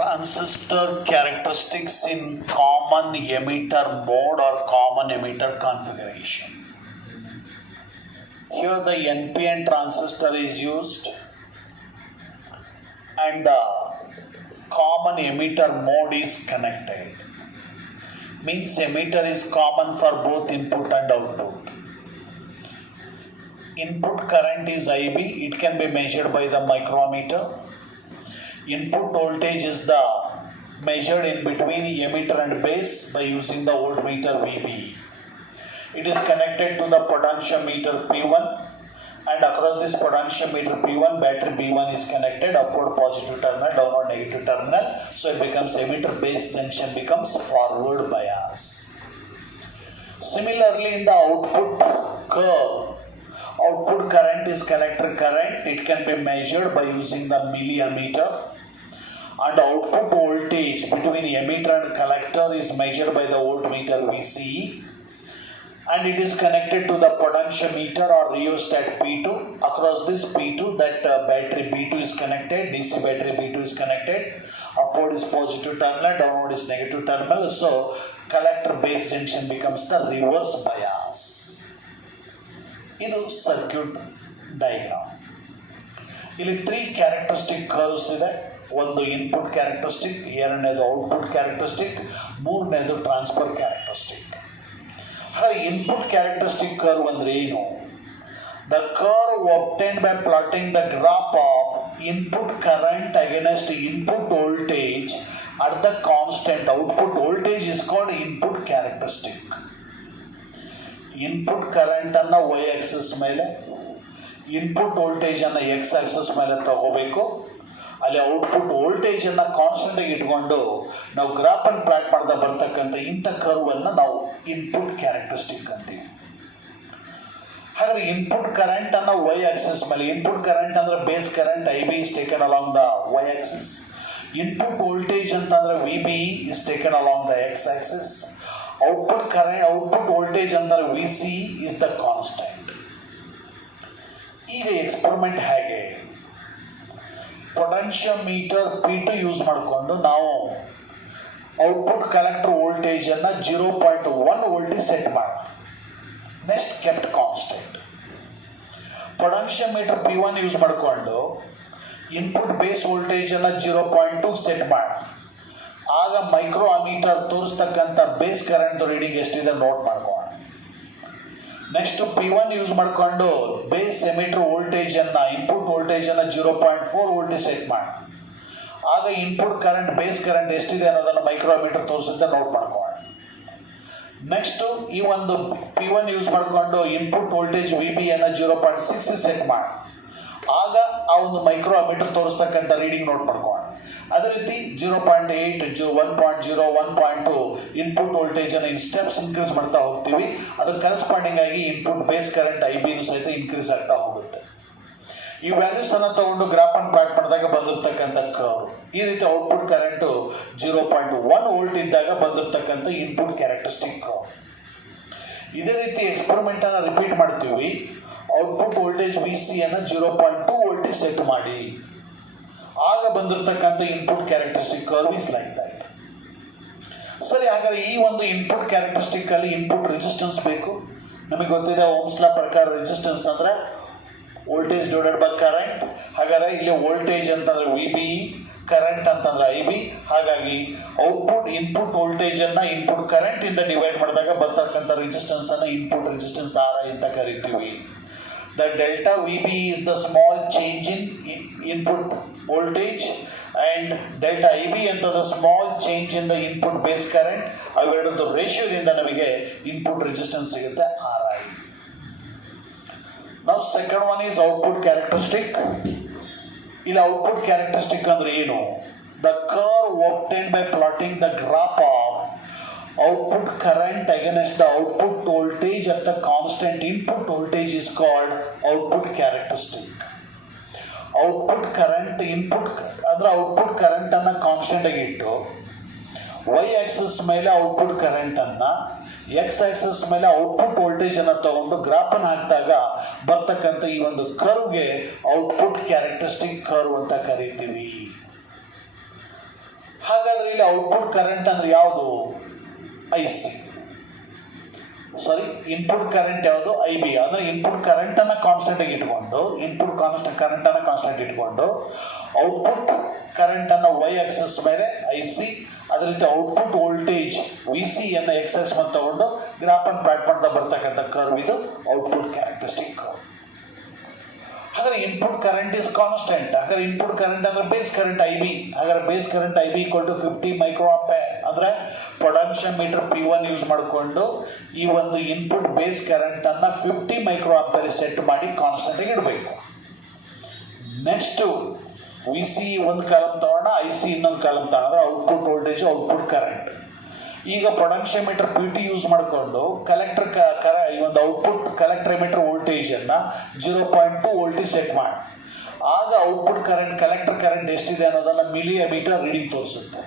Transistor characteristics in common emitter mode or common emitter configuration. Here the NPN transistor is used and the common emitter mode is connected. Means emitter is common for both input and output. Input current is IB, it can be measured by the micrometer. Input voltage is the measured in between emitter and base by using the voltmeter VB. It is connected to the potentiometer P1 and across this potentiometer P1 battery B1 is connected, upward positive terminal, downward negative terminal. So it becomes emitter base junction becomes forward bias. Similarly in the output curve, output current is collector current. It can be measured by using the milliammeter. And output voltage between emitter and collector is measured by the voltmeter VCE. And it is connected to the potentiometer or rheostat P2. Across this P2, that battery B2 is connected, DC battery B2 is connected. Upward is positive terminal, downward is negative terminal. So collector base junction becomes the reverse bias. Idu circuit diagram. ಇಲ್ಲಿ 3 characteristic curves ಇದೆ. ಒಂದು input characteristic, ಎರಡನೇದು output characteristic, ಮೂರನೇದು transfer characteristic. ಹಾಗೆ input characteristic curve ಅಂದ್ರೆ ಏನು? The curve obtained by plotting the graph of input current against input voltage at the constant output voltage is called input characteristic. Input current ಅನ್ನ y Axis ಮೇಲೆ, input voltage ಅನ್ನ x Axis ಮೇಲೆ ತಗೋಬೇಕು. ಅಲ್ಲಿ output voltage ಅನ್ನ constant ಆಗಿ ಇಟ್ಕೊಂಡು ನಾವು ಗ್ರಾಫ್ ಅನ್ನು ಪ್ಲಾಟ್ ಮಾಡ್ತಾ ಬರ್ತಕ್ಕಂಥ ಇಂಥ ಕರ್ವ್ ಅನ್ನ ನಾವು ಇನ್ಪುಟ್ ಕ್ಯಾರೆಕ್ಟರಿಸ್ಟಿಕ್ ಅಂತೀವಿ. ಹಾಗಾದ್ರೆ ಇನ್ಪುಟ್ ಕರೆಂಟ್ ಅನ್ನ ವೈ ಆಕ್ಸಿಸ್ ಮೇಲೆ, ಇನ್ಪುಟ್ ಕರೆಂಟ್ ಅಂದ್ರೆ base current IB is taken along the y axis. Input voltage ಅಂತಂದ್ರೆ VB is taken along the x axis. Output current, output voltage ಅಂದ್ರೆ VC is the constant. ಈಗ experiment ಹೇಗೆ? Potentiometer P2 use ಮಾಡಿಕೊಂಡು ನಾವು output collector voltage ಅನ್ನ 0.1 ವೋಲ್ಟಿಗೆ set ಮಾಡೋಣ. Next kept constant. Potentiometer P1 use ಮಾಡಿಕೊಂಡು input base voltage ಅನ್ನ 0.2 set ಮಾಡೋಣ. ಆಗ ಮೈಕ್ರೋ ಅಮೀಟರ್ ತೋರಿಸ್ತಕ್ಕಂಥ ಬೇಸ್ ಕರೆಂಟ್ ರೀಡಿಂಗ್ ಎಷ್ಟಿದೆ ನೋಟ್ ಮಾಡ್ಕೊಳ್ಳೋಣ. ನೆಕ್ಸ್ಟ್ P1 ಯೂಸ್ ಮಾಡಿಕೊಂಡು ಬೇಸ್ ಎಮಿಟರ್ ವೋಲ್ಟೇಜ್ ಅನ್ನ, ಇನ್ಪುಟ್ ವೋಲ್ಟೇಜ್ ಅನ್ನ 0.4 ವೋಲ್ಟ್ ಸೆಟ್ ಮಾಡಿ. ಆಗ ಇನ್ಪುಟ್ ಕರೆಂಟ್, ಬೇಸ್ ಕರೆಂಟ್ ಎಷ್ಟಿದೆ ಅನ್ನೋದನ್ನ ಮೈಕ್ರೋಮೀಟರ್ ತೋರಿಸುತ್ತೆ, ನೋಟ್ ಮಾಡ್ಕೊಳ್ಳೋಣ. ನೆಕ್ಸ್ಟ್ ಈ ಒಂದು P1 ಯೂಸ್ ಮಾಡಿಕೊಂಡು ಇನ್ಪುಟ್ ವೋಲ್ಟೇಜ್ VB ಅನ್ನ 0.6 ಸೆಟ್ ಮಾಡಿ. ಆಗ ಆ ಒಂದು ಮೈಕ್ರೋಮೀಟರ್ ತೋರಿಸ್ತಕ್ಕಂಥ ರೀಡಿಂಗ್ ನೋಟ್ ಮಾಡ್ಕೊಳ್ಳೋಣ. ಅದೇ ರೀತಿ 0.8, 1.0, 1.2 ಇನ್ಪುಟ್ ವೋಲ್ಟೇಜ್ ಅನ್ನು ಸ್ಟೆಪ್ಸ್ ಇನ್ಕ್ರೀಸ್ ಮಾಡ್ತಾ ಹೋಗ್ತೀವಿ. ಅದ್ರ ಕರೆಸ್ಪಾಂಡಿಂಗ್ ಆಗಿ ಇನ್ಪುಟ್ ಬೇಸ್ ಕರೆಂಟ್ IB ಸಹಿತ ಇನ್ಕ್ರೀಸ್ ಆಗ್ತಾ ಹೋಗುತ್ತೆ. ಈ ವ್ಯಾಲ್ಯೂಸ್ ಅನ್ನು ತಗೊಂಡು ಗ್ರಾಫ್ ಅನ್ನು ಪ್ಲಾಟ್ ಮಾಡಿದಾಗ ಬಂದಿರತಕ್ಕಂಥ ಕರ್ವ್. ಈ ರೀತಿ ಔಟ್ಪುಟ್ ಕರೆಂಟ್ 0.1 ವೋಲ್ಟ್ ಇದ್ದಾಗ ಬಂದಿರತಕ್ಕಂಥ ಇನ್ಪುಟ್ ಕ್ಯಾರೆಕ್ಟರಿಸ್ಟಿಕ್ ಕರ್ವ್. ಇದೇ ರೀತಿ ಎಕ್ಸ್ಪೆರಿಮೆಂಟ್ ಅನ್ನು ರಿಪೀಟ್ ಮಾಡ್ತೀವಿ. ಔಟ್ಪುಟ್ ವೋಲ್ಟೇಜ್ VC ಅನ್ನು 0.2 ವೋಲ್ಟಿಗೆ ಸೆಟ್ ಮಾಡಿ. ಆಗ ಬಂದಿರತಕ್ಕಂಥ input characteristic curve is like that. ಸರಿ, ಹಾಗಾದ್ರೆ ಈ ಒಂದು ಇನ್ಪುಟ್ ಕ್ಯಾರೆಕ್ಟರಿಸ್ಟಿಕ್ ಅಲ್ಲಿ ಇನ್ಪುಟ್ ರೆಸಿಸ್ಟೆನ್ಸ್ ಬೇಕು. ನಮಗೆ ಗೊತ್ತಿದೆ ಓಮ್ಸ್ ಲಾ ಪ್ರಕಾರ ರೆಸಿಸ್ಟೆನ್ಸ್ ಅಂದ್ರೆ ವೋಲ್ಟೇಜ್ ಡಿವೈಡೆಡ್ ಬೈ ಕರೆಂಟ್. ಹಾಗಾದ್ರೆ ಇಲ್ಲಿ ವೋಲ್ಟೇಜ್ ಅಂತಂದ್ರೆ VB, ಕರೆಂಟ್ ಅಂತಂದ್ರೆ IB. ಹಾಗಾಗಿ ಔಟ್ಪುಟ್ ಇನ್ಪುಟ್ ವೋಲ್ಟೇಜ್ ಅನ್ನ ಇನ್ಪುಟ್ ಕರೆಂಟ್ ಇಂದ ಡಿವೈಡ್ ಮಾಡಿದಾಗ ಬರ್ತಕ್ಕಂಥ ರೆಸಿಸ್ಟೆನ್ಸ್ ಅನ್ನ ಇನ್ಪುಟ್ ರೆಸಿಸ್ಟೆನ್ಸ್ RI ಅಂತ ಕರಿತೀವಿ. The delta VB is the small change in input voltage and delta IB ಅಂತ the small change in the input base current. ಅವೆರಡರ ರೇಷಿಯೋದಿಂದ ನಮಗೆ input resistance ಸಿಗುತ್ತೆ RI. Now second one is output characteristic. ಇಲ್ಲಿ output characteristic ಅಂದ್ರೆ ಏನು? The curve obtained by plotting the graph of output current against the output voltage at the constant input voltage is called output characteristic. Output current, input ಅಂದ್ರೆ output current ಅನ್ನ constant ಆಗಿ ಇಟ್ಟು y Axis ಮೇಲೆ output current ಅನ್ನ, x Axis ಮೇಲೆ output voltage ಅನ್ನ ತಗೊಂಡು graph ಅನ್ನು ಹಾಕಿದಾಗ ಬರ್ತಕ್ಕಂಥ ಈ ಒಂದು ಕರ್ವ್ಗೆ ಔಟ್ಪುಟ್ ಕ್ಯಾರೆಕ್ಟರಿಸ್ಟಿಕ್ ಕರ್ವ್ ಅಂತ ಕರಿತೀವಿ. ಇಲ್ಲಿ ಔಟ್ಪುಟ್ ಕರೆಂಟ್ ಅಂದ್ರೆ ಯಾವುದು? IC. ಸಾರಿ, ಇನ್ಪುಟ್ ಕರೆಂಟ್ ಯಾವುದು? IB. ಅಂದ್ರೆ ಇನ್ಪುಟ್ ಕರೆಂಟ್ ಅನ್ನ ಕಾನ್ಸ್ಟೆಂಟ್ ಆಗಿ ಇಟ್ಕೊಂಡು, ಔಟ್ಪುಟ್ ಕರೆಂಟ್ ಅನ್ನ y ಆಕ್ಸಿಸ್ ಮೇಲೆ IC, ಅದೇ ರೀತಿ ಔಟ್ಪುಟ್ ವೋಲ್ಟೇಜ್ VC ಅನ್ನ x ಆಕ್ಸಿಸ್ ಮೇಲೆ ತಗೊಂಡು ಗ್ರಾಫ್ ಅನ್ನು ಪ್ಲಾಟ್ ಮಾಡ್ತಾ ಬರ್ತಕ್ಕಂಥ ಕರ್ವ್ ಇದು ಔಟ್ಪುಟ್ ಕ್ಯಾರೆಕ್ಟರಿಸ್ಟಿಕ್ ಕರ್ವ್. ಹಾಗಾದ್ರೆ ಇನ್ಪುಟ್ ಕರೆಂಟ್ ಇಸ್ ಕಾನ್ಸ್ಟೆಂಟ್. ಹಾಗಾದ್ರೆ ಇನ್ಪುಟ್ ಕರೆಂಟ್ ಅಂದ್ರೆ ಬೇಸ್ ಕರೆಂಟ್ IB. ಹಾಗಾದ್ರೆ base current IB = 50 micro ampere. ಅಂದ್ರೆ ಪೊಟೆನ್ಷಿಯೋಮೀಟರ್ P1 ಯೂಸ್ ಮಾಡಿಕೊಂಡು ಈ ಒಂದು ಇನ್ಪುಟ್ ಬೇಸ್ ಕರೆಂಟ್ ಅನ್ನ 50 ಮೈಕ್ರೋ ಆಂಪಿಯರ್ ಸೆಟ್ ಮಾಡಿ ಕಾನ್ಸ್ಟೆಂಟ್ ಆಗಿ ಇಡಬೇಕು. ನೆಕ್ಸ್ಟ್ VC ಒಂದು ಕಾಲಮ್ ತಗೋಣ, IC ಇನ್ನೊಂದು ಕಾಲಮ್ ತಗೋಣ. ಅಂದ್ರೆ ಔಟ್ಪುಟ್ ವೋಲ್ಟೇಜ್, ಔಟ್ಪುಟ್ ಕರೆಂಟ್. ಈಗ ಪೊಟೆನ್ಷಿಯೋಮೀಟರ್ PT ಯೂಸ್ ಮಾಡಿಕೊಂಡು ಈ ಒಂದು ಔಟ್ಪುಟ್ ಕಲೆಕ್ಟರ್ ವೋಲ್ಟೇಜ್ ಅನ್ನ 0.2 ವೋಲ್ಟ್ ಸೆಟ್ ಮಾಡಿ. ಆಗ ಔಟ್ಪುಟ್ ಕರೆಂಟ್, ಕಲೆಕ್ಟರ್ ಕರೆಂಟ್ ಎಷ್ಟಿದೆ ಅನ್ನೋದನ್ನ ಮಿಲಿ ಅಮೀಟರ್ ರೀಡಿಂಗ್ ತೋರಿಸುತ್ತೆ.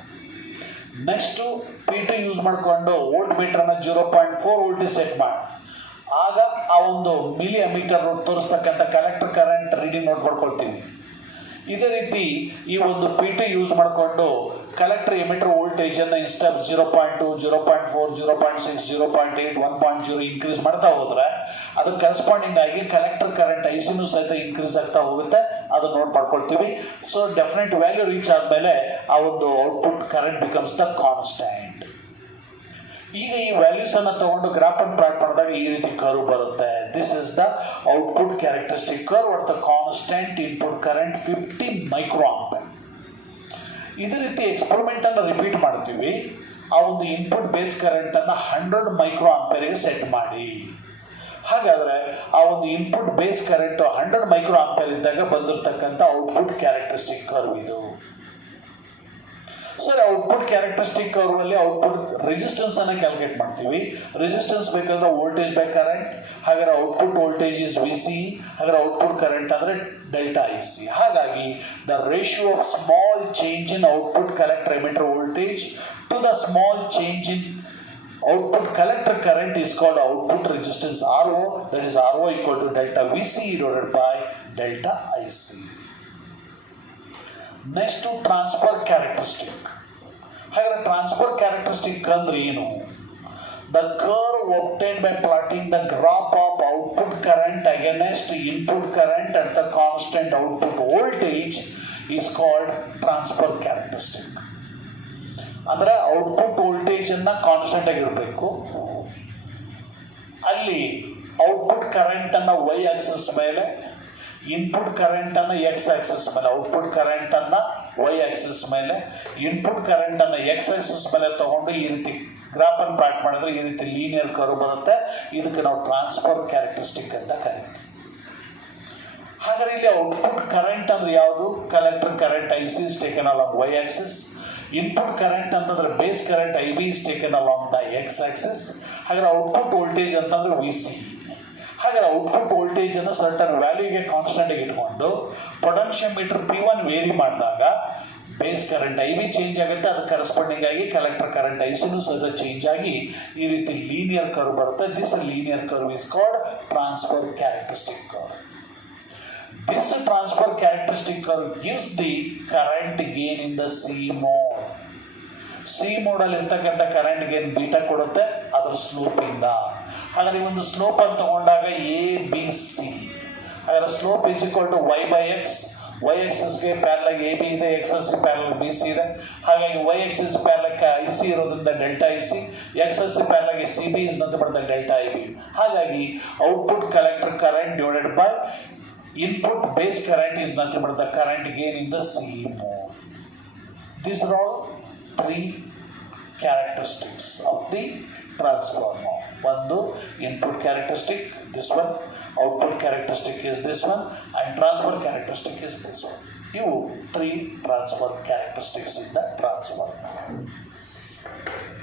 ನೆಕ್ಸ್ಟ್ PT ಯೂಸ್ ಮಾಡಿಕೊಂಡು ವೋಲ್ಟ್ ಮೀಟರ್ ಅನ್ನ 0.4 ವೋಲ್ಟ್ ಸೆಟ್ ಮಾಡಿ. ಆಗ ಆ ಒಂದು ಮಿಲಿ ಅಮೀಟರ್ ತೋರಿಸ್ತಕ್ಕಂಥ ಕಲೆಕ್ಟರ್ ಕರೆಂಟ್ ರೀಡಿಂಗ್ ನೋಟ್ ಮಾಡ್ಕೊಳ್ತೀವಿ. ಇದೇ ರೀತಿ ಈ ಒಂದು PT ಯೂಸ್ ಮಾಡಿಕೊಂಡು ಕಲೆಕ್ಟರ್ ಎಮಿಟರ್ ವೋಲ್ಟೇಜ್ ಅನ್ನ ಇನ್ಸ್ಟೆಡ್ 0.2, 0.4, 0.6, 0.8, 1.0 ಇನ್ಕ್ರೀಸ್ ಮಾಡ್ತಾ ಹೋದ್ರೆ ಅದಕ್ಕೆ ಕರೆಸ್ಪಾಂಡಿಂಗ್ ಆಗಿ ಕಲೆಕ್ಟರ್ ಕರೆಂಟ್ ICನೂ ಸಹಿತ ಇನ್ಕ್ರೀಸ್ ಆಗ್ತಾ ಹೋಗುತ್ತೆ. ಅದನ್ನ ನೋಟ್ ಮಾಡ್ಕೊಳ್ತೀವಿ. ಸೊ ಡೆಫಿನೆಟ್ ವ್ಯಾಲ್ಯೂ ರೀಚ್ ಆದ್ಮೇಲೆ ಆ ಒಂದು output current becomes the constant. ಈಗ ಈ ವ್ಯಾಲ್ಯೂಸ್ ಅನ್ನ ತಗೊಂಡು ಗ್ರಾಫ್ ಅನ್ನು ಪ್ಲಾಟ್ ಮಾಡಿದಾಗ ಈ ರೀತಿ ಕರ್ವ್ ಬರುತ್ತೆ. This is the output characteristic curve at the constant input current 50 micro ampere. ಇದೇ ರೀತಿ ಎಕ್ಸ್ಪೆರಿಮೆಂಟ್ ಅನ್ನು ರಿಪೀಟ್ ಮಾಡ್ತೀವಿ. ಆ ಒಂದು ಇನ್ಪುಟ್ ಬೇಸ್ ಕರೆಂಟ್ ಅನ್ನ 100 ಮೈಕ್ರೋ ಆಂಪಿಯರ್ಗೆ ಸೆಟ್ ಮಾಡಿ. ಹಾಗಾದ್ರೆ ಆ ಒಂದು input base current 100 micro ampere ಇದ್ದಾಗ ಬಂದಿರತಕ್ಕಂಥ ಔಟ್ಪುಟ್ ಕ್ಯಾರೆಕ್ಟರಿಸ್ಟಿಕ್ ಕರ್ವ್ ಇದು. ಸರ್, ಔಟ್ಪುಟ್ ಕ್ಯಾರೆಕ್ಟರಿಸ್ಟಿಕ್ ಕರ್ವ್ ಅಲ್ಲಿ ಔಟ್ಪುಟ್ ರೆಸಿಸ್ಟೆನ್ಸ್ ಅನ್ನ ಕ್ಯಾಲ್ಕುಲೇಟ್ ಮಾಡ್ತೀವಿ. ರೆಸಿಸ್ಟೆನ್ಸ್ ಬೇಕಾದ್ರೆ ವೋಲ್ಟೇಜ್ ಬೈ ಕರೆಂಟ್. ಹಾಗಾದ್ರೆ ಔಟ್ಪುಟ್ ವೋಲ್ಟೇಜ್ ಇಸ್ VC. ಹಾಗಾದ್ರೆ ಔಟ್ಪುಟ್ ಕರೆಂಟ್ ಅಂದ್ರೆ ಡೆಲ್ಟಾ IC. ಹಾಗಾಗಿ the ratio of small change in output collector emitter voltage to the small change in output collector current is called output resistance RO. That is RO = delta VC divided by delta IC. Next to transfer characteristic. ಹಾಗಾದ್ರೆ transfer characteristic ಅಂದ್ರೆ ಏನು? The curve obtained by plotting the graph of output current against input current at the constant output voltage is called transfer characteristic. ಅಂದ್ರೆ output voltage ಅನ್ನ constant ಆಗಿ ಇರಬೇಕು. ಅಲ್ಲಿ output current ಅನ್ನ y Axis ಮೇಲೆ, input current ಅನ್ನ x Axis ಮೇಲೆ, output current ಅನ್ನ y ಆಕ್ಸಿಸ್ ಮೇಲೆ, ಇನ್ಪುಟ್ ಕರೆಂಟ್ ಅನ್ನ x ಆಕ್ಸಿಸ್ ಮೇಲೆ ತಗೊಂಡು ಈ ರೀತಿ ಗ್ರಾಫ್ ಅನ್ನು ಪ್ಲಾಟ್ ಮಾಡಿದ್ರೆ ಈ ರೀತಿ ಲೀನಿಯರ್ ಕರ್ವ್ ಬರುತ್ತೆ. ಇದಕ್ಕೆ ನಾವು ಟ್ರಾನ್ಸ್ಫರ್ ಕ್ಯಾರೆಕ್ಟರಿಸ್ಟಿಕ್ ಅಂತ ಕರೀತೀವಿ. ಹಾಗಾದ್ರೆ ಇಲ್ಲಿ ಔಟ್ಪುಟ್ ಕರೆಂಟ್ ಅಂದ್ರೆ ಯಾವುದು? Collector current IC is taken along y axis. Input current ಅಂತಂದ್ರೆ base current IB is taken along the x axis. ಹಾಗಾದ್ರೆ ಔಟ್ಪುಟ್ ವೋಲ್ಟೇಜ್ ಅಂತಂದ್ರೆ VC. ಹಾಗಾದ್ರೆ ಔಟ್ಪುಟ್ ವೋಲ್ಟೇಜ್ ಅನ್ನು ಸರ್ಟನ್ ವ್ಯಾಲ್ಯೂಗೆ ಕಾನ್ಸ್ಟೆಂಟ್ ಆಗಿ ಇಟ್ಕೊಂಡು ಪೊಟೆನ್ಷಿಯೋಮೀಟರ್ P1 ವೇರಿ ಮಾಡಿದಾಗ ಬೇಸ್ ಕರೆಂಟ್ IB ಚೇಂಜ್ ಆಗುತ್ತೆ. ಅದಕ್ಕೆ ಕರೆಸ್ಪಾಂಡಿಂಗ್ ಆಗಿ ಕಲೆಕ್ಟರ್ ಕರೆಂಟ್ ICನೂ ಸಹ ಚೇಂಜ್ ಆಗಿ ಈ ರೀತಿ ಲೀನಿಯರ್ ಕರ್ವ್ ಬರುತ್ತೆ. This linear curve is called transfer characteristic curve. This transfer characteristic curve gives the current gain in the C mode. C mode ಅಲ್ಲಿ ಇರ್ತಕ್ಕಂಥ ಕರೆಂಟ್ ಗೇನ್ ಬೀಟಾ ಕೊಡುತ್ತೆ ಅದರ ಸ್ಲೋಪ್ ಇಂದ. ಹಾಗಾದ್ರೆ ಈ ಒಂದು ಸ್ಲೋಪ್ ಅಂತ ತಗೊಂಡಾಗ ABC. ಹಾಗಾದ್ರೆ slope is equal to y/x. y axis ಗೆ ಪ್ಯಾರಲಲ್ AB ಇದೆ, x axis ಪ್ಯಾರಲಲ್ BC ಇದೆ. ಹಾಗಾಗಿ y axis ಪ್ಯಾರಲಲ್ IC ಇರೋದ್ರಿಂದ delta IC, x axis parallel CB is nothing but the delta IB. ಹಾಗಾಗಿ output collector current divided by input base current is nothing but the current gain in the C mode. These are all three characteristics of the transformer. One, input characteristic, this one, output characteristic is this one, and transfer characteristic is this one. You three transfer characteristics in the transformer.